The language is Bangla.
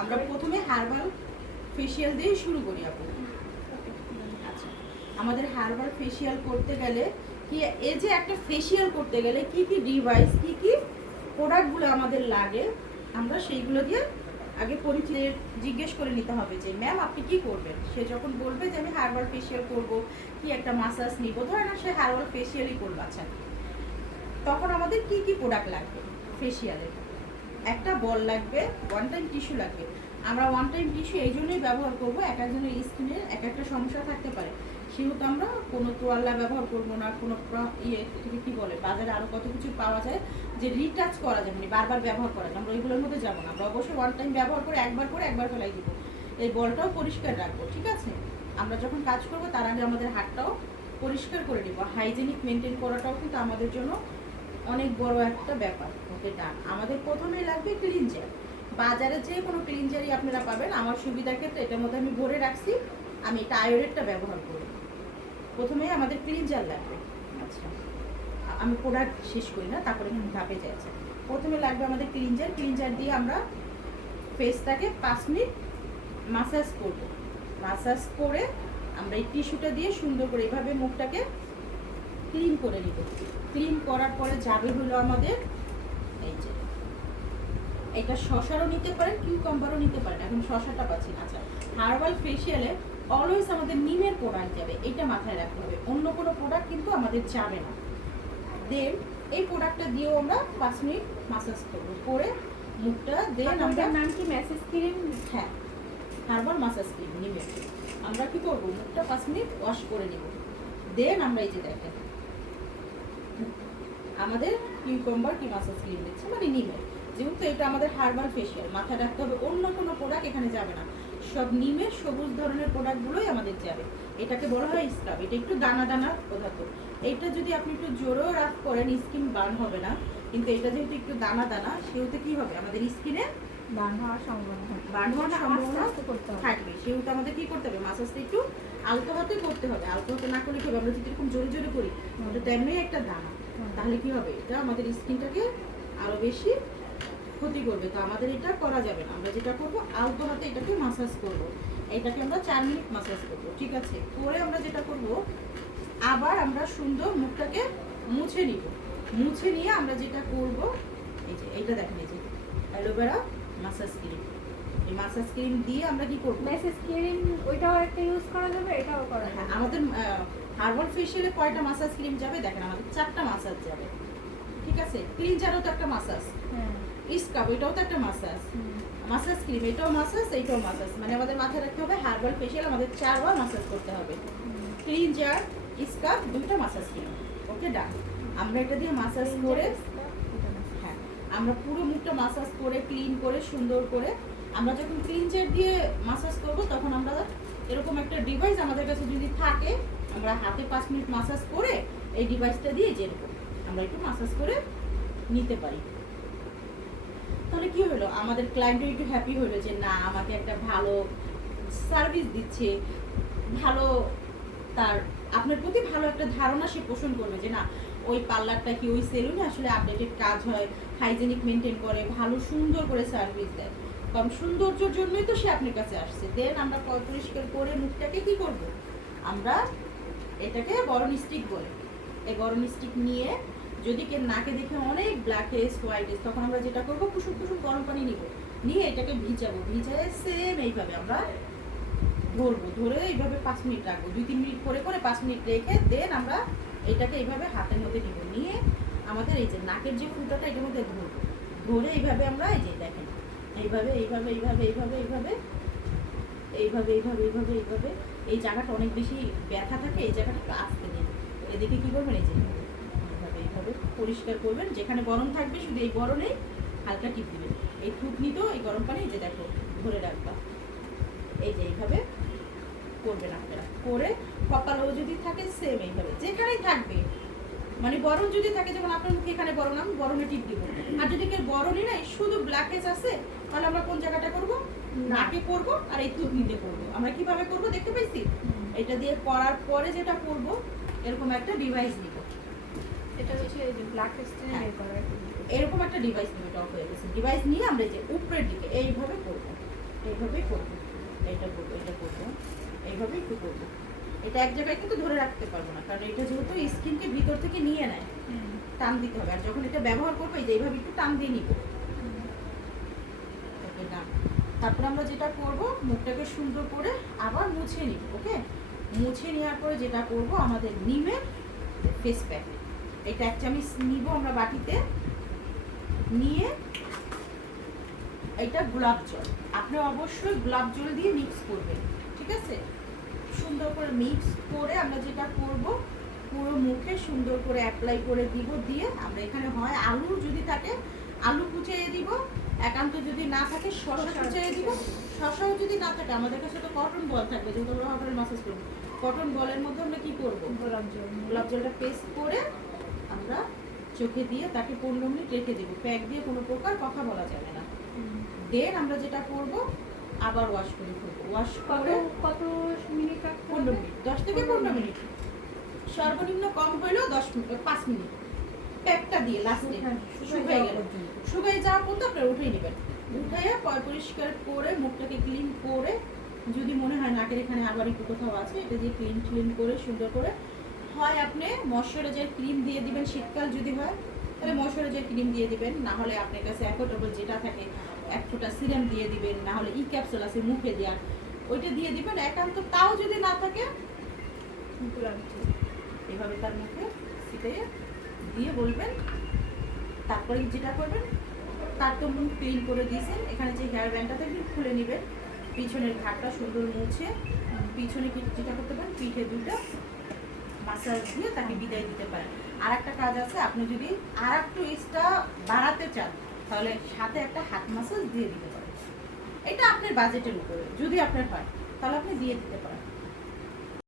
আমরা প্রথমে হার্বাল ফেসিয়াল দিয়ে শুরু করি আপু। আচ্ছা, আমাদের হার্বাল ফেসিয়াল করতে গেলে কি, এই যে একটা ফেসিয়াল করতে গেলে কি কি ডিভাইস, কি কি প্রোডাক্টগুলো আমাদের লাগে, আমরা সেইগুলো দিয়ে আগে পরিচয় জিজ্ঞেস করে নিতে হবে যে ম্যাম আপনি কি করবেন। সে যখন বলবে যে আমি হার্বাল ফেসিয়াল করব, কি একটা মাসাজ নিব, ধরে না সে হার্বাল ফেসিয়ালই করবে। আচ্ছা, তখন আমাদের কি কি প্রোডাক্ট লাগবে ফেসিয়ালের? একটা বল লাগবে, ওয়ান টাইম টিস্যু লাগবে। আমরা ওয়ান টাইম টিস্যু এই জন্যই ব্যবহার করব, এক একজনের স্কিনের এক একটা সমস্যা থাকতে পারে, সেহেতু আমরা কোনো তোয়াল্লা ব্যবহার করবো না, কোনো এটাকে কী বলে, বাজারে আরও কত কিছু পাওয়া যায় যে রিটাচ করা যায়, মানে বারবার ব্যবহার করা যায়, আমরা ওইগুলোর মধ্যে যাবো না। আমরা অবশ্যই ওয়ান টাইম ব্যবহার করে একবার ফেলাই দিব। এই বলটাও পরিষ্কার রাখবো, ঠিক আছে? আমরা যখন কাজ করবো তার আগে আমাদের হাতটাও পরিষ্কার করে নিব। হাইজেনিক মেনটেন করাটাও কিন্তু আমাদের জন্য অনেক বড় একটা ব্যাপার। ওকে ডান। আমাদের প্রথমেই লাগবে ক্লিনজার। বাজারে যে কোনো ক্লিনজারই আপনারা পাবেন, আমার সুবিধার ক্ষেত্রে এটার মধ্যে আমি ভরে রাখছি, আমি এটা আয়োডেটটা ব্যবহার করি। প্রথমে আমাদের ক্লিনজার লাগবে। আচ্ছা, আমি প্রোডাক্ট শেষ করি না, তারপরে ধাপে যাচ্ছে। প্রথমে লাগবে আমাদের ক্লিনজার। ক্লিনজার দিয়ে আমরা ফেসটাকে 5 মিনিট মাসাজ করব। মাসাজ করে আমরা এই টিস্যুটা দিয়ে সুন্দর করে এইভাবে মুখটাকে ক্লিন করে নিব। ক্লিন করার পরে যাবে হলো আমাদের এই যে, এটা শশারও নিতে পারেন, কিউকাম্বারও নিতে পারেন। এখন শশাটা পাচ্ছি না। আচ্ছা, হার্বাল ফেসিয়ালে অলওয়েজ আমাদের নিমের প্রোডাক্ট যাবে, এটা মাথায় রাখতে হবে। অন্য কোনো প্রোডাক্ট কিন্তু আমাদের যাবে না। দেন এই প্রোডাক্টটা দিয়েও আমরা 5 মিনিট মাসাজ করবো, করে মুখটা দেন আমরা, নাম কি ম্যাসেজ ক্রিম? হ্যাঁ, হার্বাল মাসাজ ক্রিম নিমের। আমরা কি করবো, মুখটা 5 মিনিট ওয়াশ করে নিব। দেন আমরা এই যে দেখেন আমাদের কিউকাম্বার কি মাসাজ ক্রিম দিচ্ছে, মানে নিমের। যেহেতু এটা আমাদের হার্বাল ফেসিয়াল, মাথায় রাখতে হবে অন্য কোনো প্রোডাক্ট এখানে যাবে না, সব নিমের সবুজ ধরনের প্রোডাক্টগুলোই আমাদের যাবে। এটাকে বলা হয় স্ক্রাব। এটা একটু দানা দানা পদার্থ। এইটা যদি আপনি একটু জোরেও রাফ করেন স্কিন বার্ন হবে না, কিন্তু এটা যেহেতু একটু দানা দানা, সেহেতু কি হবে, আমাদের স্কিনে বার্ন হওয়ার সম্ভাবনা থাকবে। সেহেতু আমাদের কি করতে হবে, মাসাজটা একটু আলতো হাতে করতে হবে। আলতো হাতে না করলে কি হবে, আমরা যদি এরকম জোরে জোরে করি ওটা তেমনি একটা দানা, তাহলে কি হবে, এটা আমাদের স্কিনটাকে আরো বেশি ক্ষতি করবে। তো আমাদের এটা করা যাবে না। আমরা যেটা করব, আলতো হাতে এটাকে মাসাজ করব। এটাকে আমরা 4 মিনিট মাসাজ করব, ঠিক আছে? করে আমরা যেটা করব, আবার আমরা সুন্দর মুখটাকে মুছে নিব। মুছে নিয়ে আমরা যেটা করব, এই যে এইটা দেখেন, এই যে অ্যালোভেরা মাসাজ ক্রিম। এই মাসাজ ক্রিম দিয়ে আমরা কি করব, ম্যাসেজ ক্রিম ওইটাও একটা ইউজ করা যাবে, এটাও করা যাবে। হ্যাঁ, আমাদের হার্বাল ফেসিয়ালে কয়টা মাসাজ ক্রিম যাবে দেখেন, আমাদের 4টা মাসাজ যাবে, ঠিক আছে? ক্লিনজারও তো একটা মাসাজ, হ্যাঁ, স্ক্রাব এটাও তো একটা মাসাজ, মাসাজ ক্রিম এটাও মাসাজ, এইটাও মাসাজ। মানে আমাদের মাথায় রাখতে হবে হার্বাল ফেসিয়াল আমাদের 4 বার মাসাজ করতে হবে। ক্লিনজার, স্ক্রাব, 2টা মাসাজ ক্রিম। ওকে ডান। আমরা এটা দিয়ে মাসাজ করে, হ্যাঁ, আমরা পুরো মুখটা মাসাজ করে ক্লিন করে সুন্দর করে, আমরা যখন ক্লিনজার দিয়ে মাসাজ করব তখন আমরা এরকম একটা ডিভাইস আমাদের কাছে যদি থাকে, আমরা হাতে 5 মিনিট মাসাজ করে এই ডিভাইসটা দিয়ে যেরকম আমরা একটু মাসাজ করে নিতে পারি। তাহলে কি হলো, আমাদের ক্লায়েন্টও একটু হ্যাপি হলো যে না, আমাকে একটা ভালো সার্ভিস দিচ্ছে, ভালো, তার আপনার প্রতি ভালো একটা ধারণা সে পোষণ করবে যে না, ওই পার্লারটা কি, ওই সেলুনে আসলে আপডেটেড কাজ হয়, হাইজেনিক মেনটেন করে, ভালো সুন্দর করে সার্ভিস দেয়। কারণ সৌন্দর্যের জন্যই তো সে আপনার কাছে আসছে। দেন আমরা পরিষ্কার করে মুখটাকে কি করব, আমরা এটাকে বরণ স্টিক বলে, এই বরণ স্টিক নিয়ে যদি কে নাকে দেখে অনেক ব্ল্যাক হেস হোয়াইট হেস, তখন আমরা যেটা করবো, কুসুম কুসুম গরম পানি নিব, নিয়ে এটাকে ভিজাবো। ভিজায় সেম এইভাবে আমরা ধরবো, ধরে এইভাবে 5 মিনিট রাখবো, 2-3 মিনিট করে করে 5 মিনিট রেখে দেন আমরা এটাকে এইভাবে হাতের মধ্যে নিব, নিয়ে আমাদের এই যে নাকের যে ফুটাটা এটার মধ্যে ধরবো, ধরে এইভাবে আমরা এই যে দেখেন এইভাবে এইভাবে এইভাবে এইভাবে এইভাবে এইভাবে এইভাবে এইভাবে এইভাবে, এই জায়গাটা অনেক বেশি ব্যথা থাকে, এই জায়গাটা একটু আস্তে দিন। এদিকে কী করবেন, এই যে এইভাবে এইভাবে পরিষ্কার করবেন, যেখানে গরম থাকবে শুধু এই গরমেই হালকা টিপ দিবেন। এই থুতনিতেও এই গরম পানি এই যে দেখো ধরে রাখবা, এই যে এইভাবে করবেন আপনারা। করে কপালও যদি থাকে সেম এইভাবে, যেখানেই থাকবে, মানে বরণ যদি থাকে, যেমন আপনার মুখে এখানে বরণ, আমি বরণে টিপ দিব। আর যদি কেউ বরণই নাই, শুধু ব্ল্যাকেজ আছে, তাহলে আমরা কোন জায়গাটা করব, নাকে করব আর এই থুতনিতে করব। আমরা কিভাবে করব দেখতে পাইছি, এটা দিয়ে করার পরে যেটা করব, এরকম একটা ডিভাইস নিব, এটা হচ্ছে এই যে ব্ল্যাক স্টেন বের করার। এরকম একটা ডিভাইস নিব, টপ হয়ে গেছে। ডিভাইস নিয়ে আমরা যে উপরের দিকে এইভাবে করব, এইভাবেই করবো, এটা করবো, এটা করবো, এইভাবেই একটু করবো। এটা এক জায়গায় কিন্তু ধরে রাখতে পারবো না, কারণ এটা যেহেতু স্কিনকে ভিতর থেকে নিয়ে নেয়, টান দিতে হবে। আর যখন এটা ব্যবহার করবো এই যে এইভাবে একটু টান দিয়ে নিবো। ওকে না, তারপর আমরা যেটা করব, মুখটাকে সুন্দর করে আবার মুছে নিব। ওকে, মুছে নেওয়ার পরে যেটা করব, আমাদের নিমের ফেস প্যাক, এটা 1 চামচ নিব আমরা বাটিতে নিয়ে, এটা গোলাপ জল, আপনি অবশ্যই গোলাপ জল দিয়ে মিক্স করবেন, ঠিক আছে? সুন্দর করে মিক্স করে আমরা যেটা করব, পুরো মুখে সুন্দর করে অ্যাপ্লাই করে দিব। দিয়ে আমরা এখানে হয় আলু যদি থাকে আলু কুচিয়ে দিব, একান্ত যদি না থাকে শসা কুচিয়ে দিব। শসাও যদি না থাকে আমাদের কাছে তো কটন বল থাকবে, যেহেতু আমরা হোটেল মাসাজ করব, কটন বলের মধ্যে আমরা কি করব, গোলাপ জল গোলাপ জলটা পেস্ট করে আমরা চোখে দিয়ে তাকে 15 মিনিট রেখে দেবো। প্যাক দিয়ে কোনো প্রকার কথা বলা যাবে না। দেন আমরা যেটা করব, আবার ওয়াশ করে ফেলবো। ওয়াশ কত করে কত মিনিট রাখতে 15 হবে? মিনিট, 10 থেকে 15 মিনিট, সর্বনিম্ন কম হইলেও 10 মিনিট, 5 মিনিট প্যাকটা দিয়ে লাস্টে শুকাই গেল, শুকাই যাওয়ার পর আপনারা উঠিয়ে নেবেন। উঠাইয়া পরিষ্কার করে মুখটাকে ক্লিন করে, যদি মনে হয় নাকের এখানে আবার একটু কোথাও আছে, এটা দিয়ে ক্লিন করে সুন্দর করে, হয় আপনি ময়শ্চারাইজার ক্রিম দিয়ে দিবেন, শীতকাল যদি হয় তাহলে ময়শ্চারাইজার ক্রিম দিয়ে দিবেন, না হলে আপনার কাছে অ্যাফোর্ডেবল যেটা থাকে 1 ফোঁটা সিরাম দিয়ে দিবেন, না হলে ই ক্যাপসুল আছে মুখে দেওয়ার, ওইটা দিয়ে দিবেন। একান্ত তাও যদি না থাকে, গোলাপ জল এভাবে তার মুখে ছিটিয়ে দিয়ে বলবেন। তারপরে যেটা করবেন, তার তো মুখ ক্লিন করে দিয়েছেন, এখানে যে হেয়ার ব্যান্ডটা থাকবে খুলে নেবেন, পিছনের ঘাটটা সুন্দর মুছে, পিছনে যেটা করতে পারেন, পিঠে 2টা মাসাজ দিয়ে তাকে বিদায় দিতে পারেন। আর একটা কাজ আছে, আপনি যদি আর একটু এক্সট্রা বাড়াতে চান তাহলে সাথে একটা হাত মাসাজ দিয়ে দিতে পারেন। এটা আপনার বাজেটের উপরে, যদি আপনার হয় তাহলে আপনি দিয়ে দিতে পারেন।